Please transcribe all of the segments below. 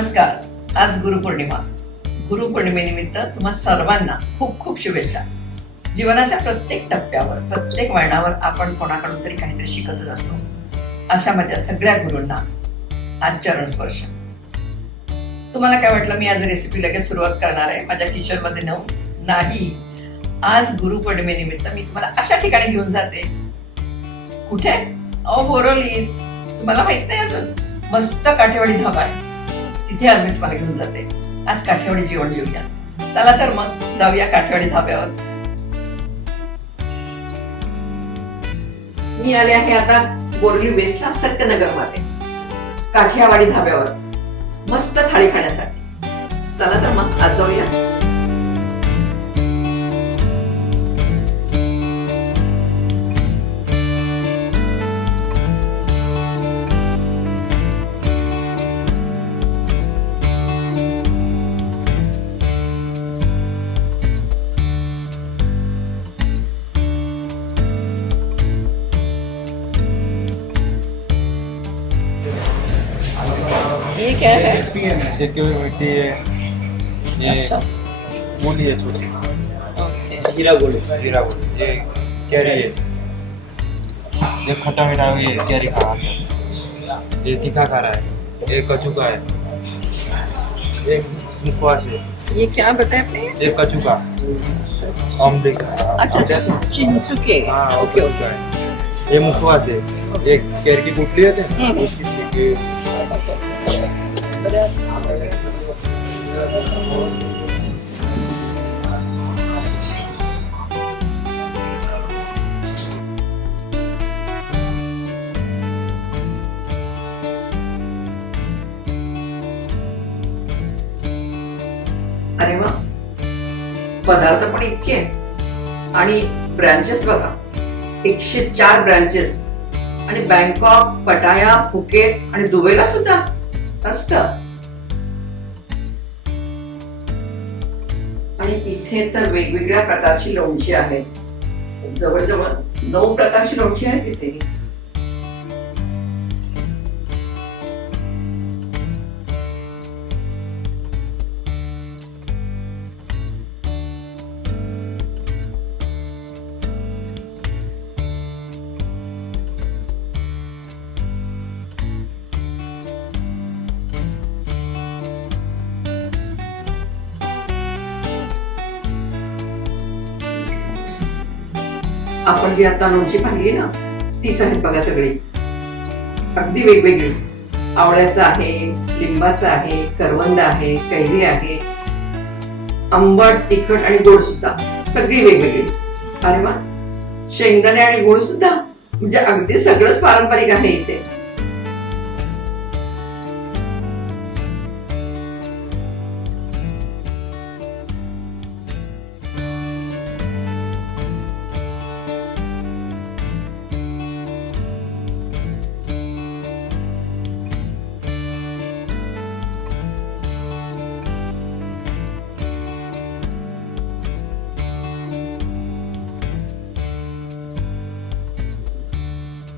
नमस्कार. आज गुरुपौर्णिमा. गुरुपौर्णिमेनिमित्त तुम्हा सर्वांना खूप खूप शुभेच्छा. जीवनाच्या प्रत्येक टप्प्यावर, प्रत्येक वळणावर आपण कोणाकडून तरी काहीतरी शिकतच असतो. अशा माझ्या सगळ्या गुरूंना आज चरणस्पर्श. तुम्हाला काय वाटलं मी आज रेसिपी लगेच सुरुवात करणार आहे माझ्या किचनमध्ये नेऊन? नाही. आज गुरुपौर्णिमेनिमित्त मी तुम्हाला अशा ठिकाणी घेऊन जाते. कुठे? बोरवली. तुम्हाला माहित नाही अजून? मस्त काठेवाडी धाबा आहे, तिथे आज मी तुम्हाला घेऊन जाते. आज काठेवाडी जेवण जेवूया. चला तर मग जाऊया काठेवाडी धाब्यावर. मी आले आहे आता बोरवली वेस्टला सत्यनगर मध्ये काठियावाडी धाब्यावर मस्त थाळी खाण्यासाठी. चला तर मग आज जाऊया. ये क्या है? सिक्योरिटी है ये। अच्छा. मूली है छोटी, ओके. हीरा गोली ये कैरी है, ये खट्टा मीठा ये कैरी खा रहा है, ये तीखा खा रहा है, ये कचुका है, एक मुखवास है, ये क्या बताया आपने? ये कचुका ऑमलेट। अच्छा, चिंचुके. हाँ ओके कचुका है, ये मुखवास है, एक कैरी की गुठली है उसकी सीखी। अरे वा, पदार्थ पण इतके आणि ब्रांचेस बघा, 104 ब्रांचेस आणि बँकॉक, पटाया, फुकेट आणि दुबईला सुद्धा. मस्त. आणि इथे तर वेगवेगळ्या प्रकारची लोणची आहेत. जवळजवळ 9 प्रकारची लोणची आहेत इथे. आपण जी आता लोणची पाहिली ना, तीच आहेत बघा सगळी. अगदी वेगवेगळी. आवळ्याचं आहे, लिंबाचं आहे, करवंद आहे, कैरी आहे, आंबट, तिखट आणि गोड सुद्धा. सगळी वेगवेगळी. अरे वा, शेंगदाणे आणि गुळ सुद्धा. म्हणजे अगदी सगळंच पारंपरिक आहे इथे.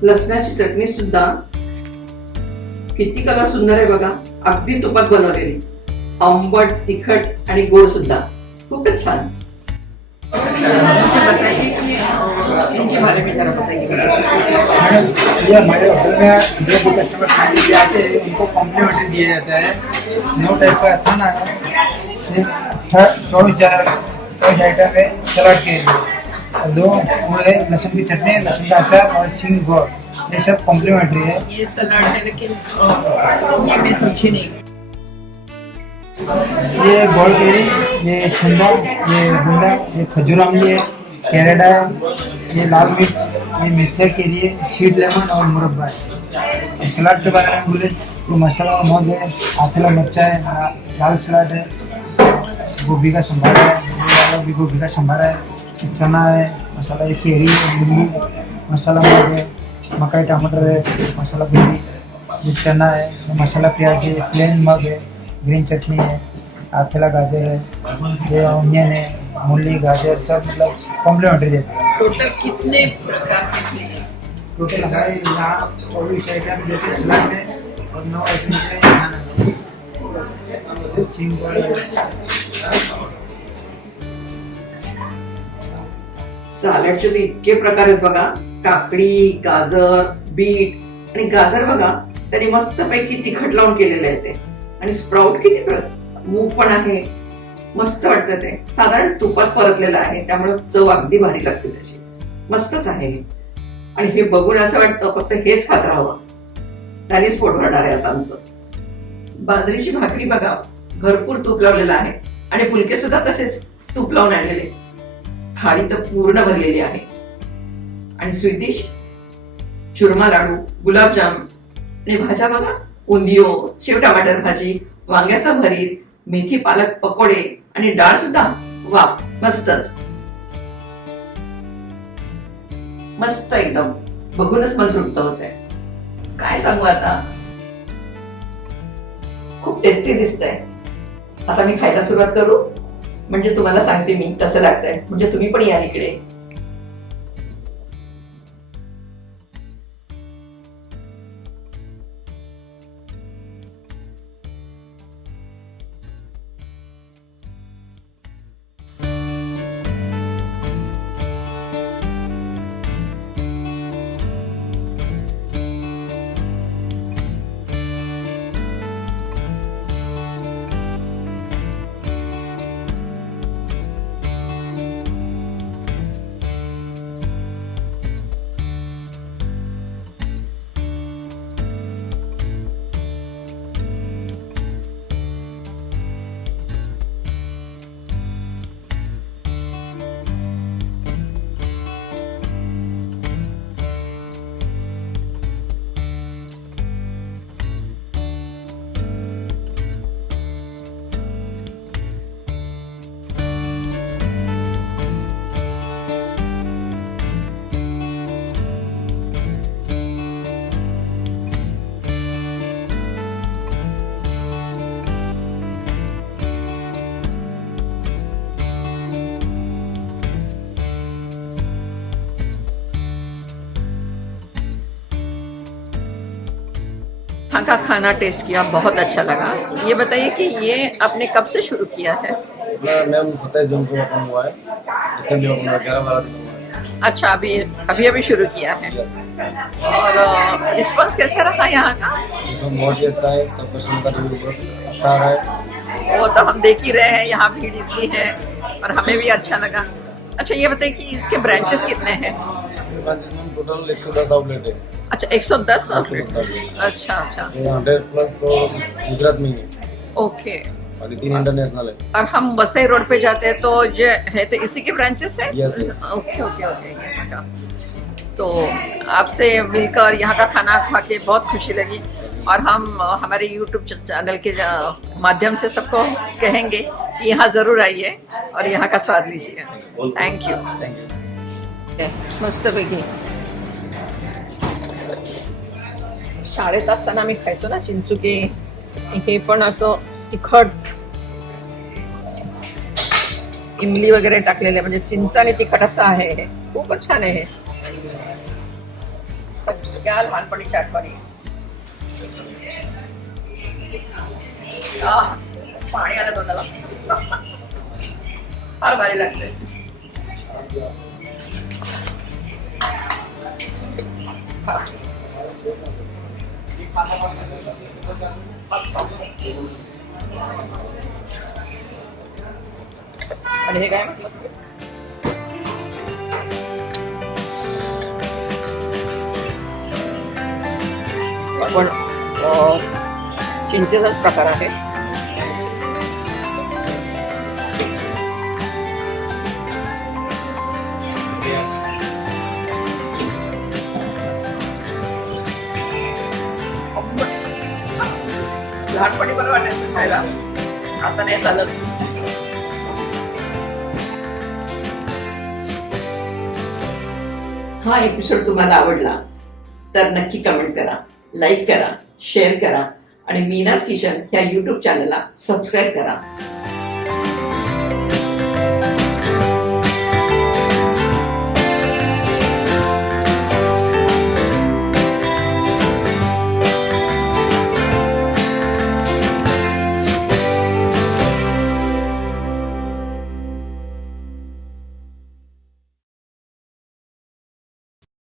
लसणाची चटणी सुद्धा किती कलर सुंदर आहे बघा. अगदी तुपात बनवलेली. आंबट, तिखट आणि गोड सुद्धा. खूपच छान. इनके बारे में जरा बताइए. ये हमारे होटल में जो भी कस्टमर खाने के लिए आते हैं उनको कॉम्प्लीमेंट्री दिया जाता है. 9 टाइप का खाना है. 24 आइटम है सलाद के लिए. 2 वो है लहसुन की चटनी, लहसुन का अचार और सिंग गोड़. ये सब कॉम्प्लीमेंट्री है. ये सलाद है लेकिन ये मैं सोची नहीं. ये गोड़ केरी, ये छुंदा, ये गुंडा, ये खजूर आमली है, कैरेडा है, ये लाल मिर्च, ये मेथी के लिए शीट लेमन और मुरब्बा है. सलाद के बारे में बोले तो मसाला मग है, आथेला मिर्चा है, लाल सलाद है, गोभी का संभारा है, ये गोभी का संभारा है, चना है, मसाला ये केरी है, नींबू, मसाला मग है, मकाई टमाटर है, मसाला गोभी, ये चना है, ये मसाला प्याज है, प्लेन मग है, ग्रीन चटनी है, आथेला गाजर है, ये ऑनियन है, मूली, गाजर सब मतलब कॉम्प्लीमेंट्री देते हैं. टोटल कितने प्रकार के? टोटल हमारे यहाँ 24 आइटम देते हैं सलाद में और 9 आइटम देते हैं खाना में. चिंगोळी सॅलडचे तर इतके प्रकार आहेत बघा. काकडी, गाजर, बीट आणि गाजर बघा त्यांनी मस्तपैकी तिखट लावून केलेलं आहे ते. आणि स्प्राउट किती मूग पण आहे. मस्त वाटतं ते. साधारण तुपात परतलेलं आहे त्यामुळे चव अगदी भारी लागते त्याची. मस्तच आहे हे. आणि हे बघून असं वाटतं फक्त हेच खात राहावं. त्यानेच पोट भरणार आहे आता आमचं. बाजरीची भाकरी बघा भरपूर तूप लावलेलं आहे आणि फुलके सुद्धा तसेच तूप लावून आणलेले. थाळी तर पूर्ण भरलेली आहे. आणि स्वीट डिश चुरमा लाडू, गुलाबजाम आणि भाज्या बघा उंदियो, शेव टमाटर भाजी, वांग्याचं भरीत, मेथी पालक पकोडे आणि डाळ सुद्धा. वा मस्तच. मस्त एकदम. बघूनच मन तृप्त होतंय. काय सांगू आता. खूप टेस्टी दिसतंय. आता मी खायला सुरुवात करू म्हणजे तुम्हाला सांगते मी कसं लागतंय. म्हणजे तुम्ही पण याल इकडे. यहाँ का खाना टेस्ट किया, बहुत अच्छा लगा. ये बताइए कि ये आपने कब से शुरू किया है? मैम 27 जून को ओपन हुआ है. रिसेंटली ओपन हुआ 11-12 दिन हुआ है. अच्छा, अभी शुरू किया है. और रिस्पांस कैसा रहा यहाँ का? इसमें बहुत ही अच्छा है. सब कस्टमर का रिव्यू बहुत अच्छा है. वो तो हम देख ही रहे हैं. यहाँ भीड़ इतनी है और हमें भी अच्छा लगा. अच्छा, ये बताइए कि इसके ब्रांचेस कितने हैं? ब्रांचेस में टोटल 110 आउटलेट है. अच्छा, 110 110 outlet. अच्छा अच्छा. 100+ तो गुजरात में ही है ओके. और 3 इंटरनेशनल है. और हम वसई रोड पे जाते हैं तो ये है तो इसी के ब्रांचेस है. Yes, yes. Okay okay okay. यहाँ का तो आपसे मिलकर यहाँ का खाना खा के बहुत खुशी लगी. और हम हमारे YouTube चैनल के माध्यम से सबको कहेंगे कि यहाँ जरूर आइए और यहाँ का स्वाद लीजिए. Thank you. मस्तपैकी. शाळेत असताना आम्ही खायचो ना चिंचुके. हे पण असं तिखट इमली वगैरे टाकलेले म्हणजे चिंच आणि तिखट असं आहे. हे खूपच छान आहे. हे सगळ्या लहानपणीच्या आठवणी. पाणी आलं तोंडाला. फार भारी लागतंय. आणि हे काय म्हटलं पण चिंचेचाच प्रकार आहे. लहानपणी बरं वाटायचं खायला. आता नाही चालत. हा एपिसोड तुम्हाला आवडला तर नक्की कमेंट करा, लाईक करा, शेअर करा आणि मीनाज किचन या YouTube चॅनलला सबस्क्राईब करा.